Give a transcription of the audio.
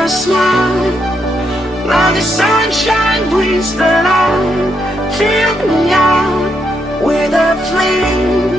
your smile. Now the sunshine brings the light. Fill me out with a flame.